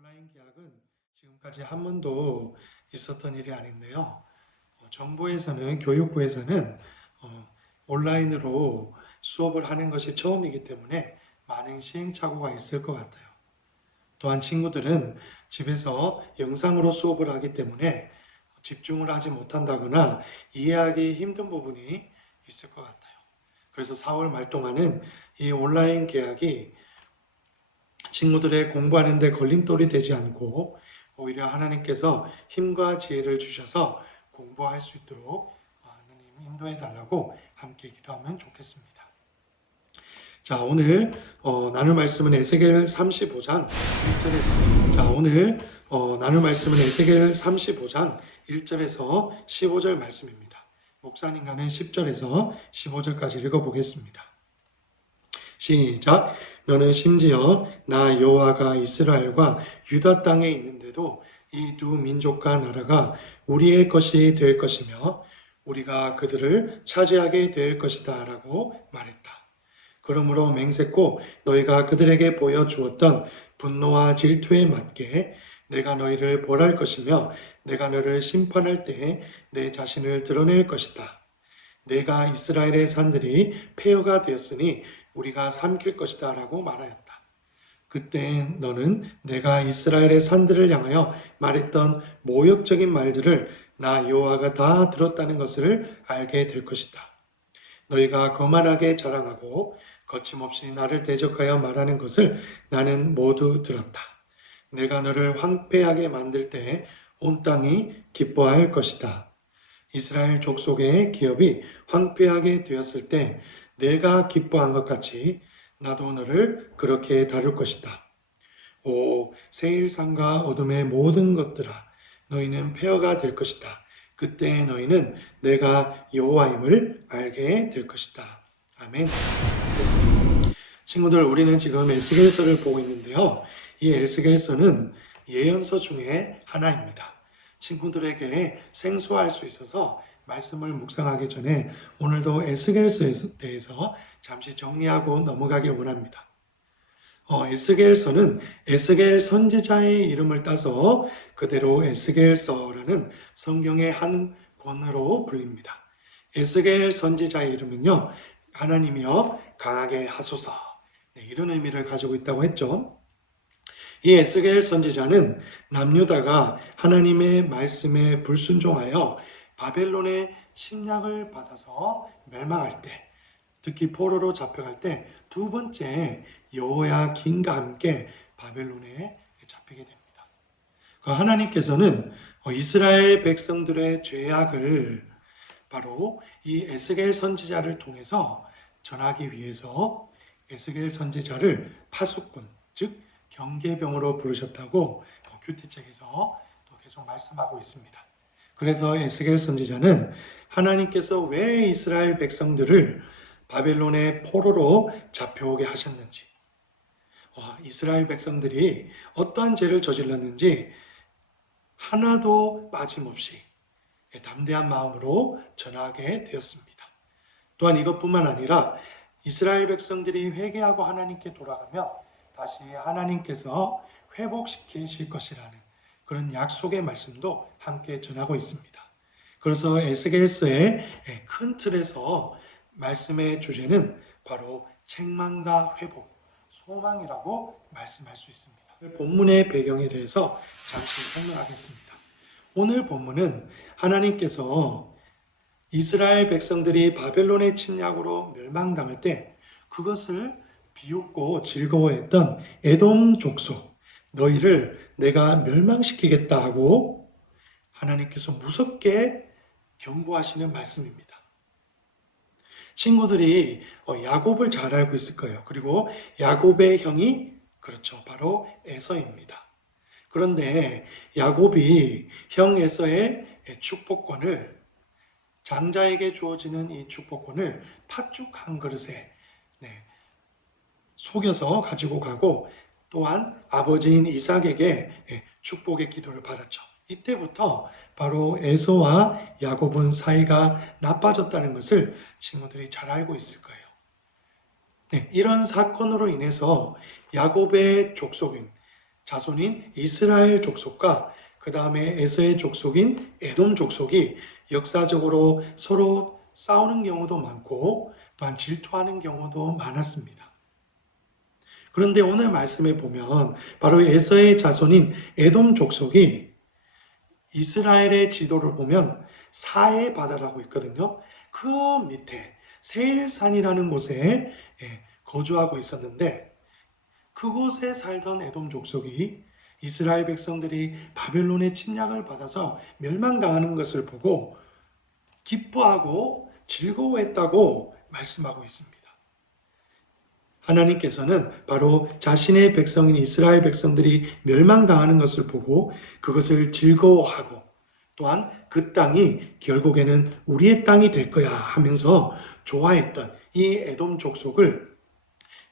온라인 계약은 지금까지 한 번도 있었던 일이 아닌데요. 정부에서는, 교육부에서는 온라인으로 수업을 하는 것이 처음이기 때문에 많은 시행착오가 있을 것 같아요. 또한 친구들은 집에서 영상으로 수업을 하기 때문에 집중을 하지 못한다거나 이해하기 힘든 부분이 있을 것 같아요. 그래서 4월 말 동안은 이 온라인 계약이 친구들의 공부하는 데 걸림돌이 되지 않고 오히려 하나님께서 힘과 지혜를 주셔서 공부할 수 있도록 하나님 인도해 달라고 함께 기도하면 좋겠습니다. 자, 오늘 나눌 말씀은 에스겔 35장 1절에서 나눌 말씀은 에스겔 35장 1절에서 15절 말씀입니다. 목사님과는 10절에서 15절까지 읽어보겠습니다. 시작. 너는 심지어 나 여호와가 이스라엘과 유다 땅에 있는데도 이 두 민족과 나라가 우리의 것이 될 것이며 우리가 그들을 차지하게 될 것이다 라고 말했다. 그러므로 맹세코 너희가 그들에게 보여주었던 분노와 질투에 맞게 내가 너희를 벌할 것이며 내가 너를 심판할 때에 내 자신을 드러낼 것이다. 내가 이스라엘의 산들이 폐허가 되었으니 우리가 삼킬 것이다 라고 말하였다. 그때 너는 내가 이스라엘의 산들을 향하여 말했던 모욕적인 말들을 나 여호와가 다 들었다는 것을 알게 될 것이다. 너희가 거만하게 자랑하고 거침없이 나를 대적하여 말하는 것을 나는 모두 들었다. 내가 너를 황폐하게 만들 때 온 땅이 기뻐할 것이다. 이스라엘 족속의 기업이 황폐하게 되었을 때 내가 기뻐한 것 같이 나도 너를 그렇게 다룰 것이다. 오 세일산과 어둠의 모든 것들아 너희는 폐허가 될 것이다. 그때 너희는 내가 여호와임을 알게 될 것이다. 아멘. 친구들, 우리는 지금 에스겔서를 보고 있는데요. 이 에스겔서는 예언서 중에 하나입니다. 친구들에게 생소할 수 있어서 말씀을 묵상하기 전에 오늘도 에스겔서에 대해서 잠시 정리하고 넘어가길 원합니다. 에스겔서는 에스겔 선지자의 이름을 따서 그대로 에스겔서라는 성경의 한 권으로 불립니다. 에스겔 선지자의 이름은요, 하나님이여 강하게 하소서, 이런 의미를 가지고 있다고 했죠. 이 에스겔 선지자는 남유다가 하나님의 말씀에 불순종하여 바벨론의 침략을 받아서 멸망할 때, 특히 포로로 잡혀갈 때 두 번째 여호야긴과 함께 바벨론에 잡히게 됩니다. 하나님께서는 이스라엘 백성들의 죄악을 바로 이 에스겔 선지자를 통해서 전하기 위해서 에스겔 선지자를 파수꾼, 즉 경계병으로 부르셨다고 큐티책에서 또 계속 말씀하고 있습니다. 그래서 에스겔 선지자는 하나님께서 왜 이스라엘 백성들을 바벨론의 포로로 잡혀오게 하셨는지, 이스라엘 백성들이 어떠한 죄를 저질렀는지 하나도 빠짐없이 담대한 마음으로 전하게 되었습니다. 또한 이것뿐만 아니라 이스라엘 백성들이 회개하고 하나님께 돌아가며 다시 하나님께서 회복시키실 것이라는 그런 약속의 말씀도 함께 전하고 있습니다. 그래서 에스겔서의 큰 틀에서 말씀의 주제는 바로 책망과 회복, 소망이라고 말씀할 수 있습니다. 본문의 배경에 대해서 잠시 설명하겠습니다. 오늘 본문은 하나님께서 이스라엘 백성들이 바벨론의 침략으로 멸망당할 때 그것을 비웃고 즐거워했던 에돔 족속, 너희를 내가 멸망시키겠다 하고 하나님께서 무섭게 경고하시는 말씀입니다. 친구들이 야곱을 잘 알고 있을 거예요. 그리고 야곱의 형이 그렇죠. 바로 에서입니다. 그런데 야곱이 형 에서의 축복권을 장자에게 주어지는 이 축복권을 팥죽 한 그릇에 속여서 가지고 가고 또한 아버지인 이삭에게 축복의 기도를 받았죠. 이때부터 바로 에서와 야곱은 사이가 나빠졌다는 것을 친구들이 잘 알고 있을 거예요. 이런 사건으로 인해서 야곱의 족속인 자손인 이스라엘 족속과 그 다음에 에서의 족속인 에돔 족속이 역사적으로 서로 싸우는 경우도 많고 또한 질투하는 경우도 많았습니다. 그런데 오늘 말씀에 보면 바로 에서의 자손인 에돔 족속이 이스라엘의 지도를 보면 사해 바다라고 있거든요. 그 밑에 세일산이라는 곳에 거주하고 있었는데 그곳에 살던 에돔 족속이 이스라엘 백성들이 바벨론의 침략을 받아서 멸망당하는 것을 보고 기뻐하고 즐거워했다고 말씀하고 있습니다. 하나님께서는 바로 자신의 백성인 이스라엘 백성들이 멸망당하는 것을 보고 그것을 즐거워하고 또한 그 땅이 결국에는 우리의 땅이 될 거야 하면서 좋아했던 이 에돔 족속을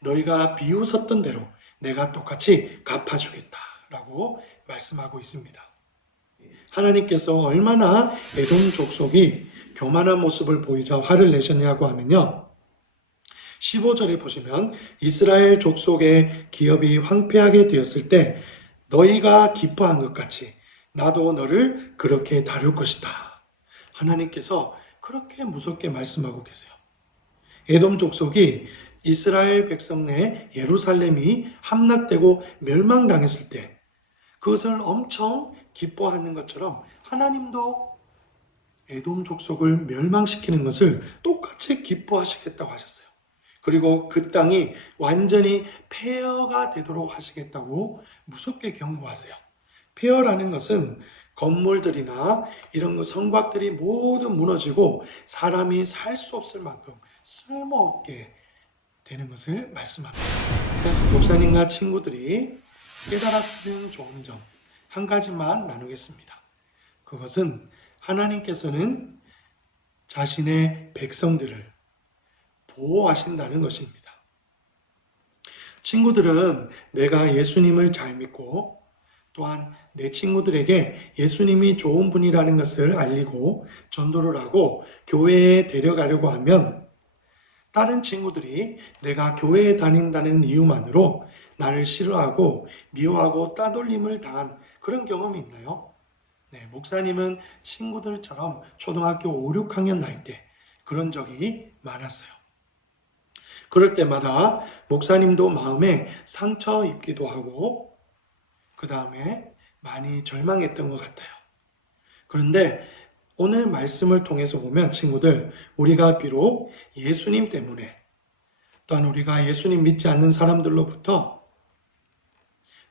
너희가 비웃었던 대로 내가 똑같이 갚아주겠다라고 말씀하고 있습니다. 하나님께서 얼마나 에돔 족속이 교만한 모습을 보이자 화를 내셨냐고 하면요. 15절에 보시면 이스라엘 족속의 기업이 황폐하게 되었을 때 너희가 기뻐한 것 같이 나도 너를 그렇게 다룰 것이다. 하나님께서 그렇게 무섭게 말씀하고 계세요. 에돔 족속이 이스라엘 백성 내 예루살렘이 함락되고 멸망당했을 때 그것을 엄청 기뻐하는 것처럼 하나님도 에돔 족속을 멸망시키는 것을 똑같이 기뻐하시겠다고 하셨어요. 그리고 그 땅이 완전히 폐허가 되도록 하시겠다고 무섭게 경고하세요. 폐허라는 것은 건물들이나 이런 성곽들이 모두 무너지고 사람이 살 수 없을 만큼 쓸모없게 되는 것을 말씀합니다. 목사님과 친구들이 깨달았으면 좋은 점 한 가지만 나누겠습니다. 그것은 하나님께서는 자신의 백성들을 보호하신다는 것입니다. 친구들은 내가 예수님을 잘 믿고 또한 내 친구들에게 예수님이 좋은 분이라는 것을 알리고 전도를 하고 교회에 데려가려고 하면 다른 친구들이 내가 교회에 다닌다는 이유만으로 나를 싫어하고 미워하고 따돌림을 당한 그런 경험이 있나요? 네, 목사님은 친구들처럼 초등학교 5, 6학년 나이 때 그런 적이 많았어요. 그럴 때마다 목사님도 마음에 상처 입기도 하고 그 다음에 많이 절망했던 것 같아요. 그런데 오늘 말씀을 통해서 보면 친구들, 우리가 비록 예수님 때문에 또한 우리가 예수님 믿지 않는 사람들로부터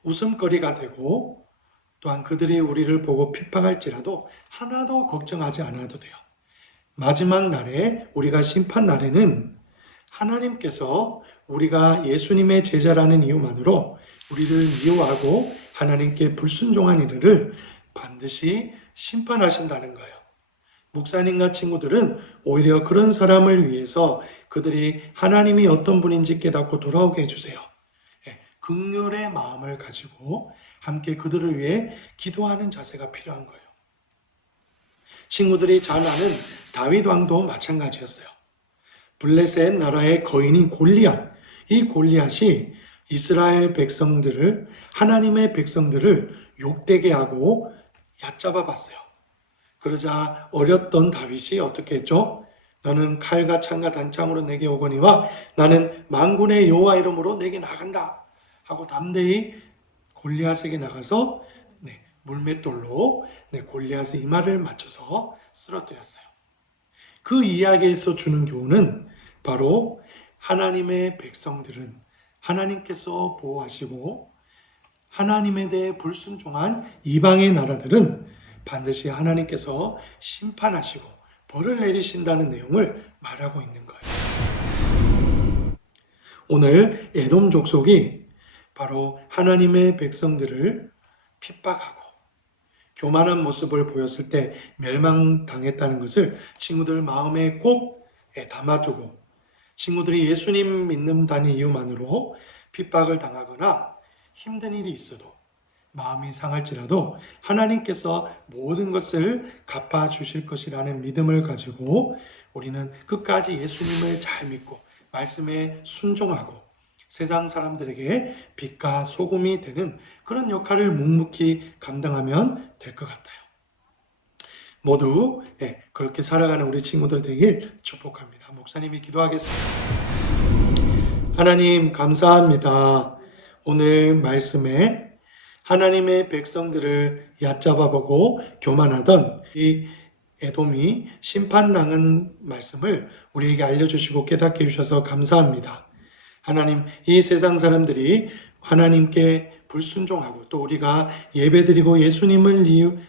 웃음거리가 되고 또한 그들이 우리를 보고 핍박할지라도 하나도 걱정하지 않아도 돼요. 마지막 날에 우리가 심판 날에는 하나님께서 우리가 예수님의 제자라는 이유만으로 우리를 미워하고 하나님께 불순종한 이들을 반드시 심판하신다는 거예요. 목사님과 친구들은 오히려 그런 사람을 위해서 그들이 하나님이 어떤 분인지 깨닫고 돌아오게 해주세요. 긍휼의 마음을 가지고 함께 그들을 위해 기도하는 자세가 필요한 거예요. 친구들이 잘 아는 다윗 왕도 마찬가지였어요. 블레셋 나라의 거인인 골리앗, 이 골리앗이 이스라엘 백성들을, 하나님의 백성들을 욕되게 하고 얕잡아 봤어요. 그러자 어렸던 다윗이 어떻게 했죠? 너는 칼과 창과 단창으로 내게 오거니와 나는 만군의 여호와 이름으로 내게 나간다 하고 담대히 골리앗에게 나가서 물맷돌로 골리앗의 이마를 맞춰서 쓰러뜨렸어요. 그 이야기에서 주는 교훈은 바로 하나님의 백성들은 하나님께서 보호하시고 하나님에 대해 불순종한 이방의 나라들은 반드시 하나님께서 심판하시고 벌을 내리신다는 내용을 말하고 있는 거예요. 오늘 에돔 족속이 바로 하나님의 백성들을 핍박하고 교만한 모습을 보였을 때 멸망당했다는 것을 친구들 마음에 꼭 담아두고 친구들이 예수님 믿는다는 이유만으로 핍박을 당하거나 힘든 일이 있어도 마음이 상할지라도 하나님께서 모든 것을 갚아주실 것이라는 믿음을 가지고 우리는 끝까지 예수님을 잘 믿고 말씀에 순종하고 세상 사람들에게 빛과 소금이 되는 그런 역할을 묵묵히 감당하면 될 것 같아요. 모두 그렇게 살아가는 우리 친구들 되길 축복합니다. 목사님이 기도하겠습니다. 하나님 감사합니다. 오늘 말씀에 하나님의 백성들을 얕잡아보고 교만하던 이 에돔이 심판당한 말씀을 우리에게 알려주시고 깨닫게 해주셔서 감사합니다. 하나님, 이 세상 사람들이 하나님께 불순종하고 또 우리가 예배드리고 예수님을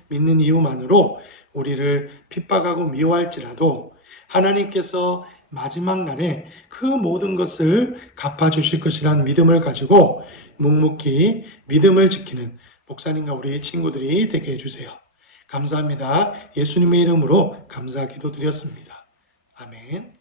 믿는 이유만으로 우리를 핍박하고 미워할지라도 하나님께서 마지막 날에 그 모든 것을 갚아주실 것이란 믿음을 가지고 묵묵히 믿음을 지키는 목사님과 우리 친구들이 되게 해주세요. 감사합니다. 예수님의 이름으로 감사 기도 드렸습니다. 아멘.